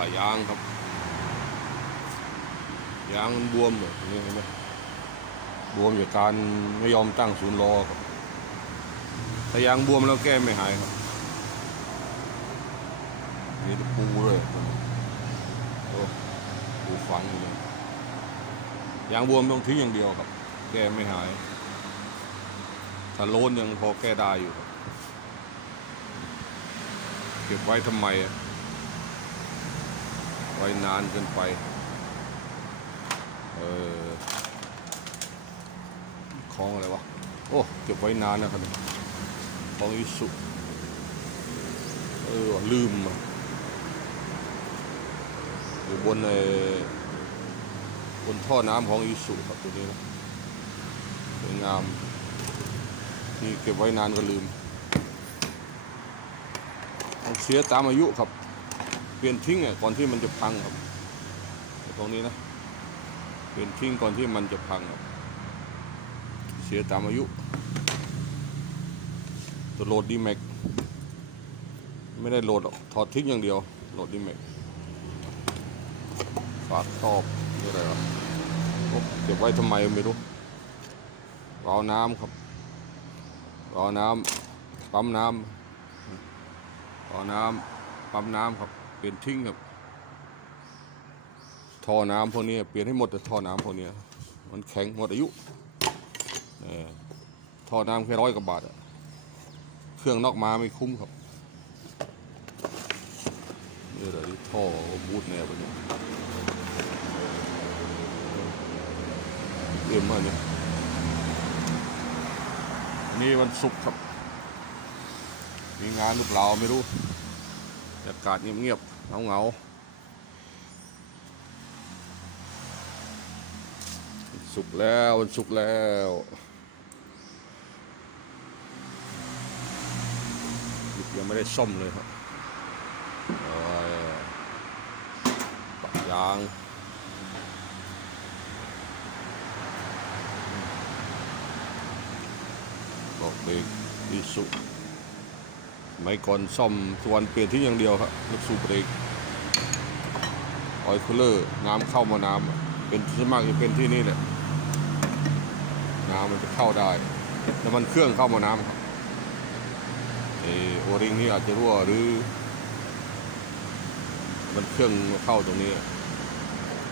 ป่ายางครับ ยางมันบวมแบบนี้เห็นไหมบวมจากการไม่ยอมตั้งศูนย์ล้อครับถ้ายางบวมแล้วแก้ไม่หายครับนี่ตะปูเลยโอ้ปูฝังอยู่เลยยางบวมต้องทิ้งอย่างเดียวครับ แก้ไม่หาย ถ้าโลนยังพอแก้ได้อยู่ครับ เก็บไว้ทำไมอะ ไว้นานเกินไป เออของอะไรวะ โอ้ เก็บไว้นานนะครับของอิสุเออ ลืมอะอยู่บนในบนท่อน้ำของอิสุครับตัวนี้นะสวยงาม นี่เก็บไว้นานก็ลืมต้องเสียตามอายุครับ เปลี่ยนทิ้งอะก่อนที่มันจะพังครับตรงนี้นะเปลี่ยนทิ้งก่อนที่มันจะพังครับเสียตามอายุตัวโหลดดีแม็กไม่ได้โหลดหรอกถอดทิ้งอย่างเดียวโหลดดีแม็กฝากตอบนี่อะไรวะโอ้เก็บไว้ทำไมไม่รู้รอน้ำครับรอน้ำปั๊มน้ำรอน้ำปั๊มน้ำครับ เปลี่ยนทิ้งครับท่อน้ำพวกนี้เปลี่ยนให้หมดแต่ท่อน้ำพวกนี้มันแข็งหมดอายุเออท่อน้ำแค่ร้อยกว่าบาทอะเครื่องนอกมาไม่คุ้มครับนี่เลยท่อบูทแนวไปเนี่ยเยี่ยมมากเนี่ยนี่วันศุกร์ครับ มีงานหรือเปล่าไม่รู้ บรรยากาศเงียบๆเงาๆสุกแล้ววันศุกแล้วยังไม่ได้ซ่อมเลยครับปักยางบอกเบรกดีสุ ไม่ก่อนซ่อมทุกวันเปลี่ยนที่อย่างเดียวครับลูกสูบเบรกออยคูลเลอร์น้ำเข้ามาน้ำเป็นส่มากจะเป็นที่นี่แหละน้ำมันจะเข้าได้แล้วมันเครื่องเข้ามาน้ำครับเออโอริงนี่อาจจะรั่วหรือ มันเครื่องเข้าตรงนี้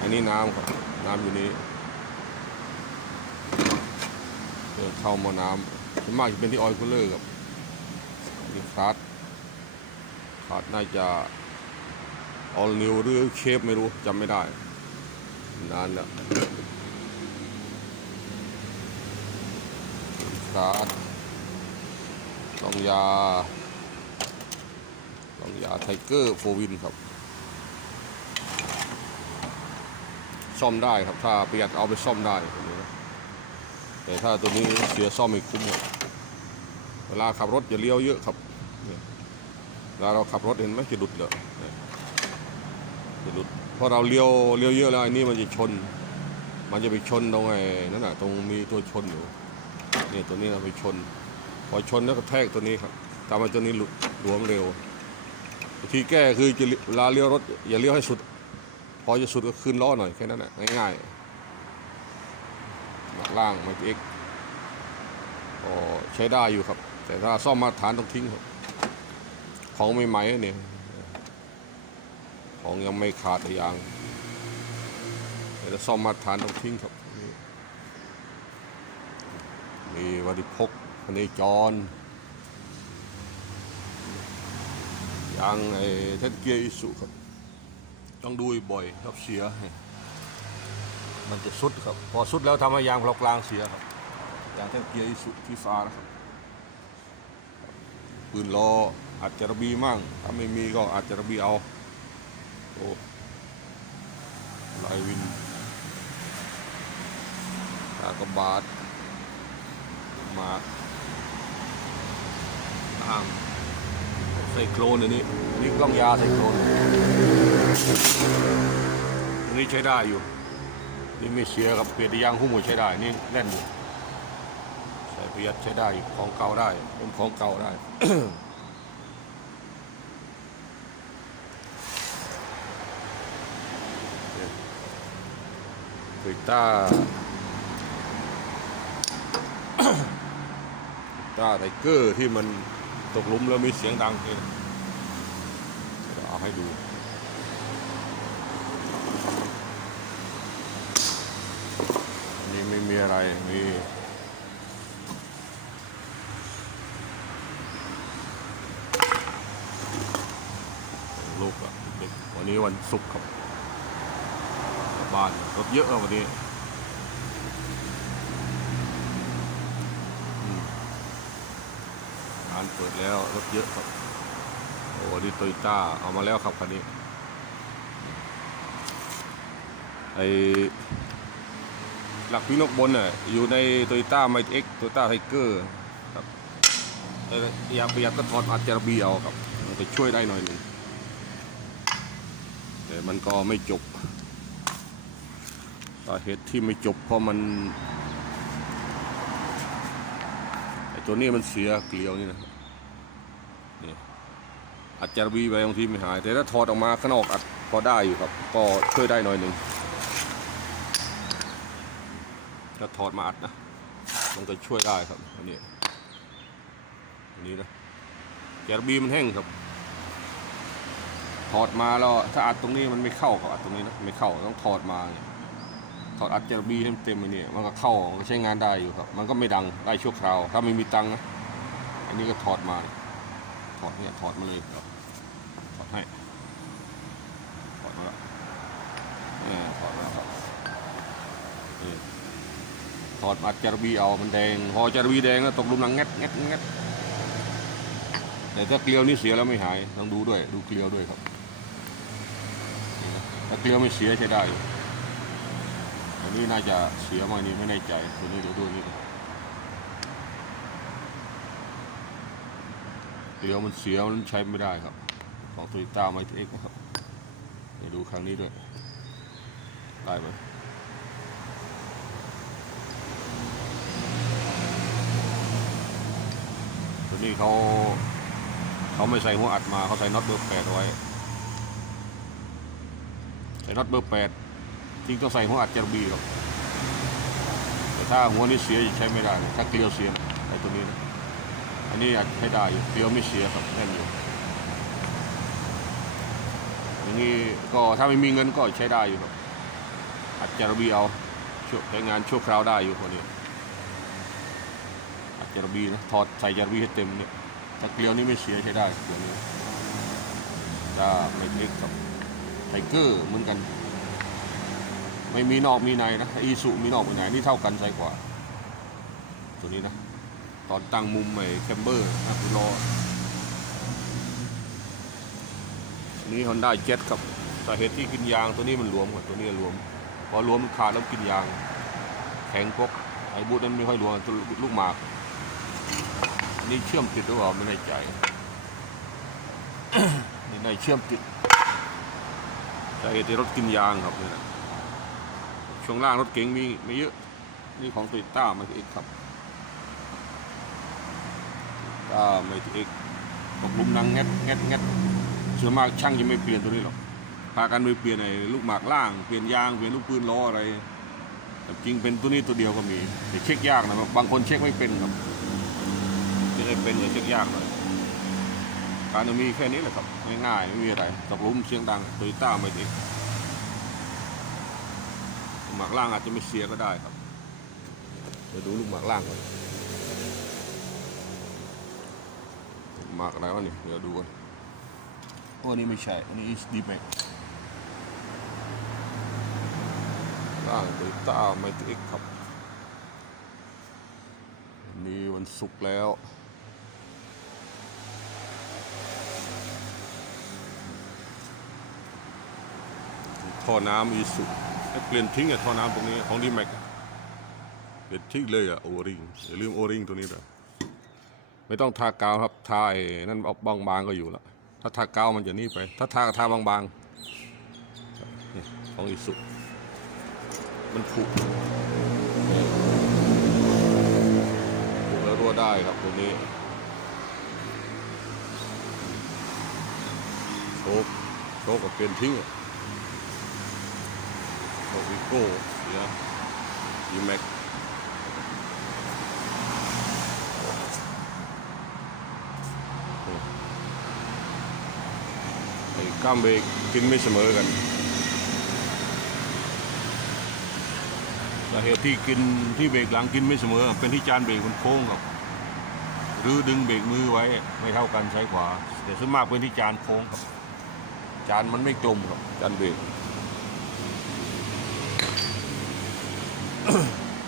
อันนี้น้ำครับ น้ำอยู่นี้เครื่องเข้ามาน้ำส่วนมากจะเป็นที่ออยคูลเลอร์ครับ ร์ดคาร์ดน่าจะออลนิวหรือเคฟไม่รู้จำไม่ได้ นานแล้วกาดต้องยาต้องยาไทเกอร์โฟวินครับ ซ่อมได้ครับ ถ้าประหยัดเอาไปซ่อมได้แต่ถ้าตัวนี้เสียซ่อมไม่คุ้มเวลาขับรถอย่าเลี้ยวเยอะครับ เวลาเราขับรถเห็นไหมจะหลุดเลยเนี่ยจะหลุดเพราะเราเลี้ยวเลี้ยวเยอะแล้วไอ้นี่มันจะชน มันจะไปชนตรงไอ้นั่นน่ะตรงมีตัวชนอยู่เนี่ยตัวนี้เราไปชน พอชนแล้วก็แทกตัวนี้ครับทำให้ตัวนี้หลุดหลวมเร็ววิธีแก้คือจะเวลาเลี้ยวรถ อย่าเลี้ยวให้สุด พอจะสุดก็คืนล้อหน่อยแค่นั้นแหละง่ายๆหนักล่างม่เอ็กก็ใช้ได้อยู่ครับ แต่ถ้าซ่อมมาตรฐานต้องทิ้งครับ ของใหม่ๆเนี่ยของยังไม่ขาดแต่ยางแต่ถ้าซ่อมมาตรฐานต้องทิ้งครับมีวัดิพกพเนจรยางไอ้เทนเกียร์อิสุครับ ต้องดูบ่อยครับเสีย มันจะสุดครับ พอสุดแล้วทำให้ยางเรากลางเสียครับยางเทนเกียร์อิสุที่ฟ้านะครับปืนล้อ อาจจะระบีมั่งถ้าไม่มีก็อาจจะระบีเอาโอ้ลายวินตากระบาดมาอ่างไซโครนอันนี้นี่กล้องยาไซโครนอันนี้ใช้ได้อยู่ นี่ไม่เสียกับเปลี่ยนยางหุ้มก็ใช้ได้ นี่แน่นอยู่ใส่ประหยัดใช้ได้ ของเก่าได้ เป็นของเก่าได้ โตโยต้าตาไทเกอร์ที่มันตกหลุมแล้วมีเสียงดังนี่นะเอาให้ดูนนี้ไม่มีอะไรมีลูกอะวันนี้วันศุกร์ครับ บ้านรถเยอะอะวันนี้ร้านเปิดแล้วรถเยอะครับ โอ้ดีโตโยต้าเอามาแล้วครับคันนี้ไอหลักพินกบนน่ะอยู่ในโตโยต้าไมต์เอ็กโตโยต้าไทเกอร์ครับเอ่ออยากประหยัดก็ถอดอาจจะบีเอาครับมันจะช่วยได้หน่อยหนึ่งแต่มันก็ไม่จบ สาเหตุที่ไม่จบเพราะมันไอตัวนี้มันเสียเกลียวนี่นะนี่อาจจะบีไปบางทีไม่หาย แต่ถ้าถอดออกมาข้างนอกอัดพอได้อยู่ครับ ก็ช่วยได้หน่อยหนึ่งถ้าถอดมาอัดนะมันก็ช่วยได้ครับอันนี้อันนี้นะแกรบีมันแห้งครับถอดมาแล้วถ้าอัดตรงนี้มันไม่เข้าครับอัดตรงนี้นะไม่เข้าต้องถอดมาเนี่ย ถอดอัดแกรบีให้เต็มๆไปเนี่ยมันก็เข้าใช้งานได้อยู่ครับ มันก็ไม่ดังได้ชั่วคราว ถ้าไม่มีตังค์นะอันนี้ก็ถอดมาถอดเนี่ยถอดมาเลยครับถอดให้ถอดมาแล้วเนี่ยถอดมาแล้วครับถอดอัดแกรบีเอามันแดง พอแกรบีแดงแล้วตกลุมหลังแงดแงดแงดแต่ถ้าเกลียวนี่เสียแล้วไม่หายต้องดูด้วย ดูเกลียวด้วยครับถ้าเกลียวไม่เสียใช้ได้อยู่ นี้น่าจะเสียมานี่ไม่แน่ใจตัวนี้เดี๋ยวดูนี่เดี๋ยวมันเสียมันใช้ไม่ได้ครับ ของโตโยต้าไมเอ็กนะครับ เดี๋ยวดูครั้งนี้ด้วย ได้ไหมตัวนี้เขาเขาไม่ใส่หัวอัดมาเขาใส่น็อตเบอร์แปดไว้ ใส่น็อตเบอร์แปด จริงต้องใส่หัวอัดเจลบีครับแต่ถ้าหัวนี้เสียใช้ไม่ได้ ถ้าเกลียวเสียไอ้ตัวนี้นะอันนี้อาจใช้ได้อยู่เกลียวไม่เสียครับแน่นอยู่อย่างนี้ก็ถ้าไม่มีเงินก็ใช้ได้อยู่ครับอัดเจลบีเอาช่วยใช้งานชั่วคราวได้อยู่คนนี้อัดเจลบีนะถอดใส่เจลบีให้เต็มเนี่ยถ้าเกลียวนี่ไม่เสียใช้ได้ตัวนี้ถ้าไม่เล็กครับไทเกอร์เหมือนกัน ไม่มีนอกมีในนะอีสุมีนอกมีในนี่เท่ากันใช่กว่า ตัวนี้นะ ตอนตั้งมุมไอ้แคมเบอร์นะคือรออันนี้ฮอนด้าเจ็ตครับสาเหตุที่กินยางตัวนี้มันหลวมกว่าตัวนี้หลวม พอหลวมมันขาดแล้วกินยาง แข็งพกไอ้บูทนั้นไม่ค่อยหลวมตัวลูกหมากนนี้เชื่อมติดหรือเปล่าไม่แน่ใจนี่ในเชื่อมติดสาเหตุที่รถกินยางครับนี่นะ ช่วงล่างรถเก๋งมีไม่เยอะ นี่ของโตโยต้ามาเอกครับต้าไม่เอกตกลุมนังแงดแงดแงดส่วนมากช่างจะไม่เปลี่ยนตัวนี้หรอกพากันไปเปลี่ยนไอ้ลูกหมากล่างเปลี่ยนยางเปลี่ยนลูกปืนล้ออะไรจริงเป็นตัวนี้ตัวเดียวก็มีแต่เช็คยากนะบางคนเช็คไม่เป็นครับจะได้เป็นอย่าเช็คยากหน่อยการจะมีแค่นี้แหละครับง่ายๆไม่มีอะไรตกลุมเสียงดังโตโยต้าไม่เอกลูก หมากล่างอาจจะไม่เสียก็ได้ครับ เดี๋ยวดูลูกหมากล่างก่อนลูกหมากอะไรวะเนี่ยเดี๋ยวดูก่อนโอ้อันนี้ไม่ใช่อันนี้ HD Max ล่างโตโยต้าไมต์เอ็กครับวันนี้วันศุกร์แล้วท่อน้ำอีสุ ให้เปลี่ยนทิ้งอะท่อน้ำตรงนี้ของดีแม็กเปลี่ยนทิ้งเลยอะโอริงอย่าลืมโอริงตัวนี้ด้วยไม่ต้องทากาวครับทาไอ้นั่นเอาบางๆก็อยู่แล้วถ้าทากาวมันจะนี่ไป ถ้าทาทาบางๆของอีสุมันผุผุแล้วรั่วได้ครับตัวนี้โชกโชกกับเปลี่ยนทิ้งอะ วิโก้เดี๋ยวยีแม็กไอ้ก้ามเบรกกินไม่เสมอกันสาเหตุที่กินที่เบรกหลังกินไม่เสมอ เป็นที่จานเบรกมันโค้งครับ หรือดึงเบรกมือไว้ไม่เท่ากันซ้ายขวาแต่ส่วนมากเป็นที่จานโค้งครับ จานมันไม่กลมครับจานเบรก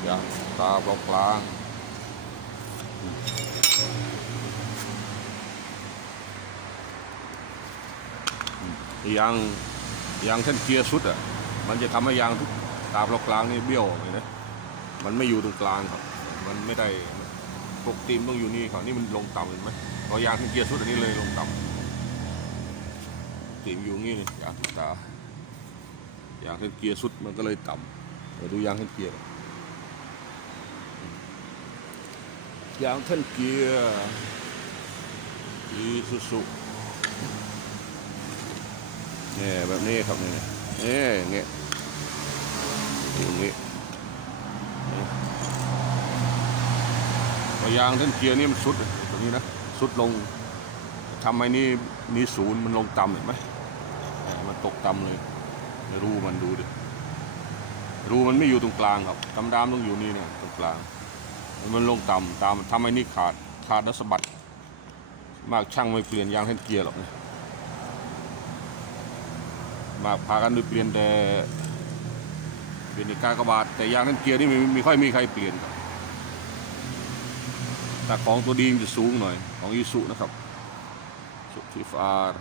ยางตาปลอกกลางยางยางเส้นเกียร์สุดอะ มันจะทำให้ยางทุกตาปลอกกลางนี่เบี้ยวเลยนะ มันไม่อยู่ตรงกลางครับ มันไม่ได้ปกติมต้องอยู่นี่ครับนี่มันลงต่ำเห็นไหมพอยางเส้นเกียร์สุดอันนี้เลยลงต่ำติมอยู่งี้นี่ยางทุกตายางเส้นเกียร์สุดมันก็เลยต่ำเดี๋ยวดูยางเส้นเกียร์ ยางท่านเกียร์อีซูซุเนี่ยแบบนี้ครับเนี่ยเนี่ยเงี้ยอย่างนี้ยางท่านเกียร์นี่มันสุดตรงนี้นะสุดลงทำไมนี่นี่ศูนย์มันลงต่ำเห็นไหมมันตกต่ำเลยรูมันดูดิรูมันไม่อยู่ตรงกลางครับดำดำๆต้องอยู่นี่เนี่ยตรงกลาง มันลงต่ำตามทำให้นี่ขาดขาดแล้วสะบัด มากช่างไม่เปลี่ยนยางแท่นเกียร์หรอกนะมากพากันไปเปลี่ยนแต่เปลี่ยนกากบาทแต่ยางแท่นเกียร์นี่ไม่ไม่ค่อยมีใครเปลี่ยนครับแต่ของตัวดีมันจะสูงหน่อยของอีสุนะครับสุทีฟาร์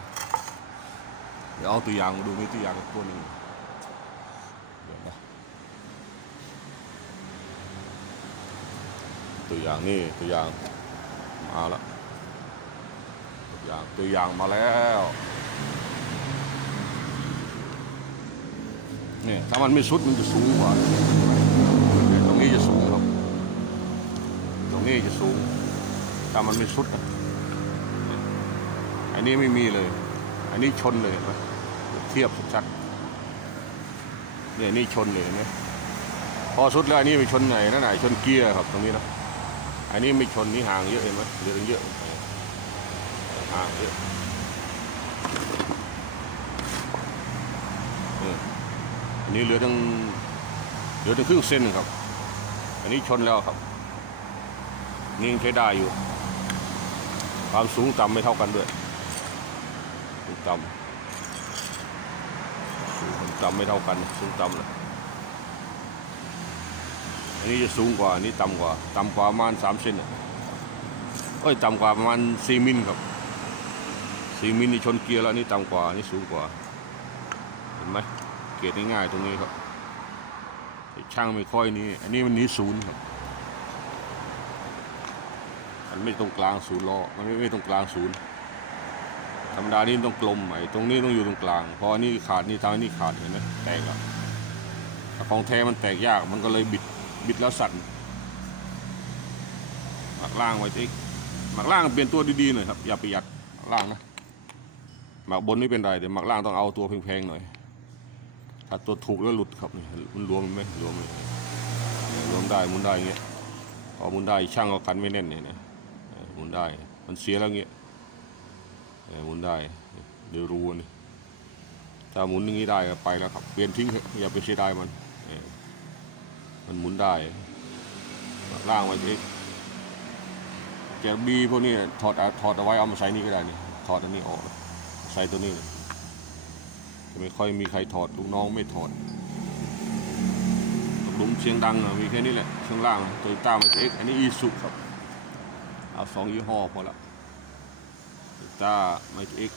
เดี๋ยวเอาตัวอย่างมาดูมีตัวอย่างตัวหนึ่งเดี๋ยวนะ ตัวอย่างนี่ตัวอย่างมาแล้วตัวอย่างตัวอย่างมาแล้วนี่ถ้ามันไม่สุดมันจะสูงกว่าตรงนี้จะสูงครับ ตรงนี้จะสูง ถ้ามันไม่สุดอันนี้ไม่มีเลย อันนี้ชนเลยเห็นไหมเทียบชัดเนี่ยนี่ชนเลยเห็นไหมพอสุดแล้วนนี้ไปชนไหนนั่นไหนชนเกียร์ครับตรงนี้นะ อันนี้ไม่ชนนี่ห่างเยอะเห็นไหมเหลือตั้งเยอะห่างเยอะอันนี้เหลือตั้งเหลือตั้งครึ่งเส้นครับ อันนี้ชนแล้วครับนี่งใช้ได้อยู่ ความสูงต่ำไม่เท่ากันด้วยสูงต่ำสูงต่ำไม่เท่ากัน สูงต่ำเลย นนี้จะสูงกว่าอันนี้ต่ำกว่าต่ำกว่าประมาณสามเซนเอ้ยต่ำกว่าประมาณสี่มิลครับสี่มิลนี่ชนเกียร์แล้วนี่ต่ำกว่านี่สูงกว่า เห็นไหมเกียร์ง่ายๆตรงนี้ครับช่างไม่ค่อยนี้อันนี้มันนี้ศูนย์ครับมันไม่ตรงกลางศูนย์ล้อมันไม่ไม่ตรงกลางศูนย์ธรรมดานี่ต้องกลมไอ้ตรงนี้ต้องอยู่ตรงกลางพออันนี้ขาดนี่ทางนี้ขาดเห็นไหมแตกแล้วถ้าของแท้มันแตกยากมันก็เลยบิด บิดแล้วสั่นหมักล่างไว้ติ๊กหมักล่างเปลี่ยนตัวดีๆหน่อยครับอย่าประหยัดหมักล่างนะหมักบนไม่เป็นไรแต่หมักล่างต้องเอาตัวแพงๆหน่อยถ้าตัวถูกแล้วหลุดครับนี่มันรวมไหมรวมไหมรวมได้มุนได้เงี้ยพอมุนได้ช่างเอากันไม่แน่นเนี่ยนะมุนได้มันเสียแล้วเงี้ยหมุนได้เดี๋ยวรูนี่ถ้าหมุนอย่างนี้ได้ก็ไปแล้วครับเปลี่ยนทิ้งอย่าไปเสียดายมัน มันหมุนได้ล่างไว้เองแกบีพวกนี้ถอดเอาถอดเอาไว้เอามาใส่นี่ก็ได้นี่ถอดอันนี้ออกใส่ตัวนี้เลยจะไม่ค่อยมีใครถอดลูกน้องไม่ถอดหลุมเสียงดังอะมีแค่นี้แหละข้างล่างตโยต้ามาเอ็กอันนี้อีสุครับเอาสองยี่ห้อพอละต้ามเอ็ก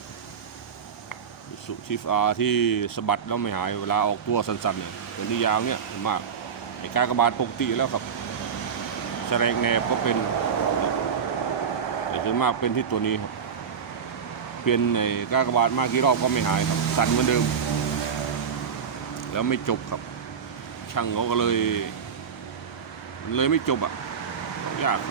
อีสุชิฟอาที่สะบัดแล้วไม่หายเวลาออกตัวสั้นๆเนี่ยตัวนี้ยาวเนี่ยมาก ไอ้กากบาทปกติแล้วครับแสดงแนบก็เป็นแต่ส่วนมากเป็นที่ตัวนี้ครับ เปลี่ยนในกากบาทมากกี่รอบก็ไม่หายครับ สั่นเหมือนเดิม แล้วไม่จบครับ ช่างเขาก็เลย เลยไม่จบอะยากครับ